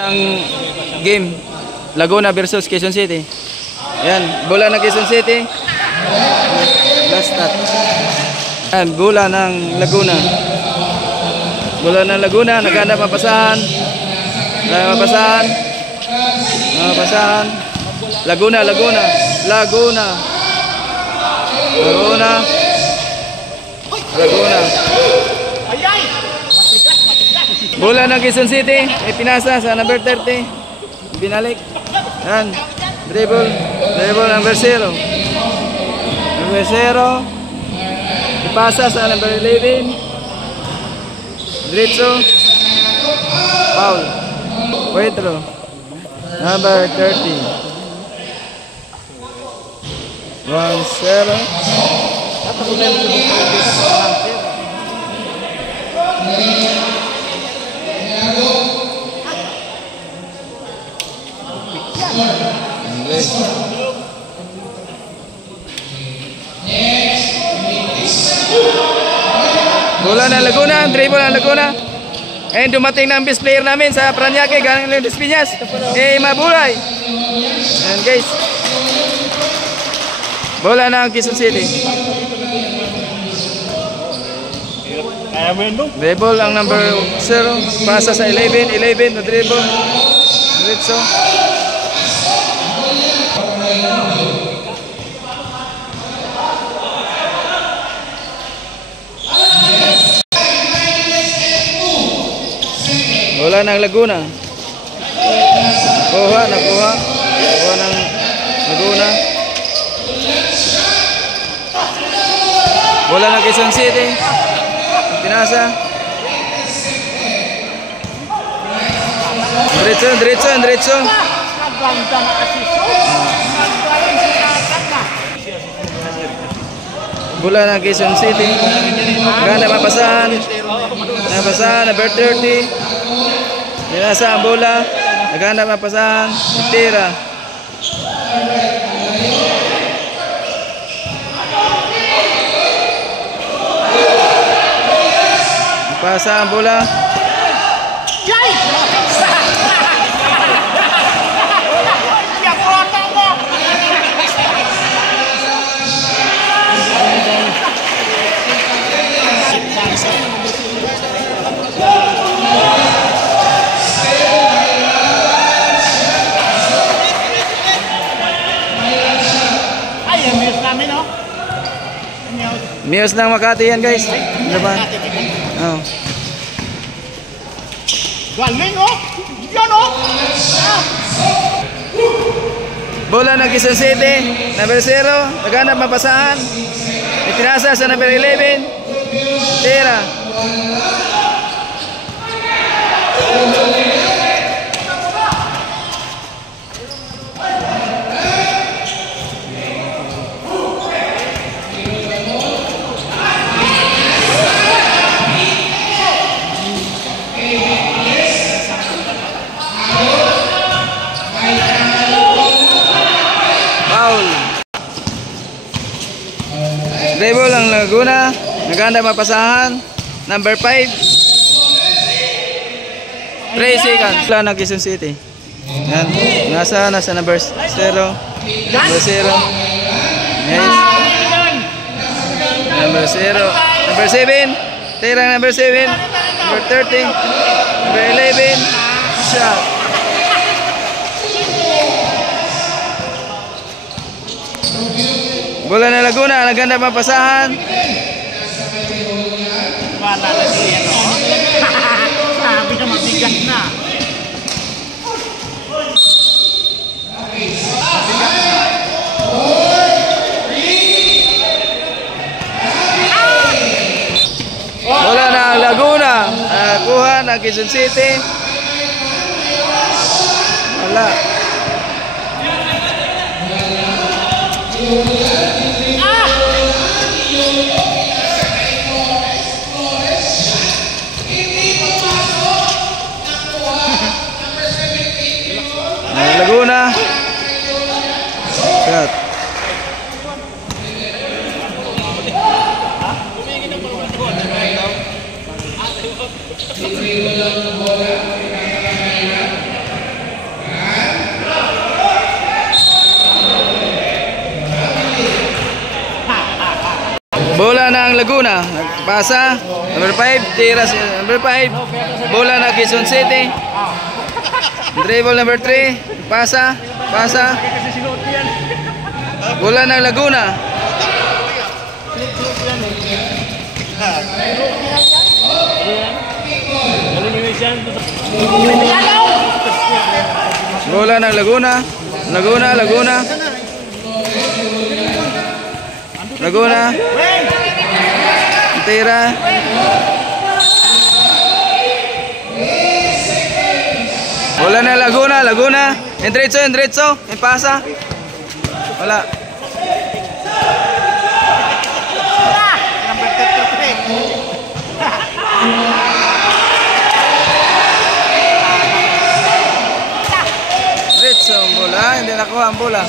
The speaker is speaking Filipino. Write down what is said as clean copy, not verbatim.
Ang game Laguna versus Quezon City. Ayan, bola ng Quezon City. Last start. Ayan, bola ng Laguna. Bola ng Laguna, naghanap mapasahan. Mapasahan. Mapasahan. Laguna. Bola ng Quezon City, ay pinasa sa number 30. Binalik. Yan. Dribble number 0. Number 0. Ipasa sa number 11. Diretso. Foul. Cuatro. Number 30. 1-0. Bola ng Laguna, dribble ng Laguna. And dumating na ang best player namin sa Paranaque, galing ng Las Piñas. Maburay. And guys, bola ng Quezon City. Dribble ang number 0. Pasa sa 11 na dribble. Diretso. Bola ng Laguna. Nakuha ng Laguna. Bola ng Quezon City. Pinasa. Diretso. Bola ng Quezon City. Ganda mapasahan. Number 30. Pinasa ang bola. Naganda mapasahan. Tira. Pasa ang bola. Miyos ng Makati yan guys. Diba? Oh. Galing oh! Yan oh! Bola ng Quezon City, number 0, naghanap mapasahan. Itinasa sa number 11. Tira. Dribble ang Laguna, naganda mapasahan. Number 5. 3 seconds. Bola ng Quezon City. Yan. Nasa number 0. Number 0. Yes. Number 0. Number 7. Tirang number 7. Number 30. Number 11. Shot. Bola ng Laguna, naganda mapasahan. Wala na siya no? Sabi na mabigat na. Bola ng Laguna, kuha ng Quezon City. Wala. Laguna. Shot. Laguna. Pasa. Number 5. Tira si number 5. Bola na Quezon City. Dribble number 3. Pasa. Pasa. Bola ng Laguna. Bola ng Laguna. Laguna, Laguna. Laguna. Tira. Bola ng Laguna, Laguna. Endretso. Pasa. Wala. Diretso ang bola, hindi nakuha ang bola.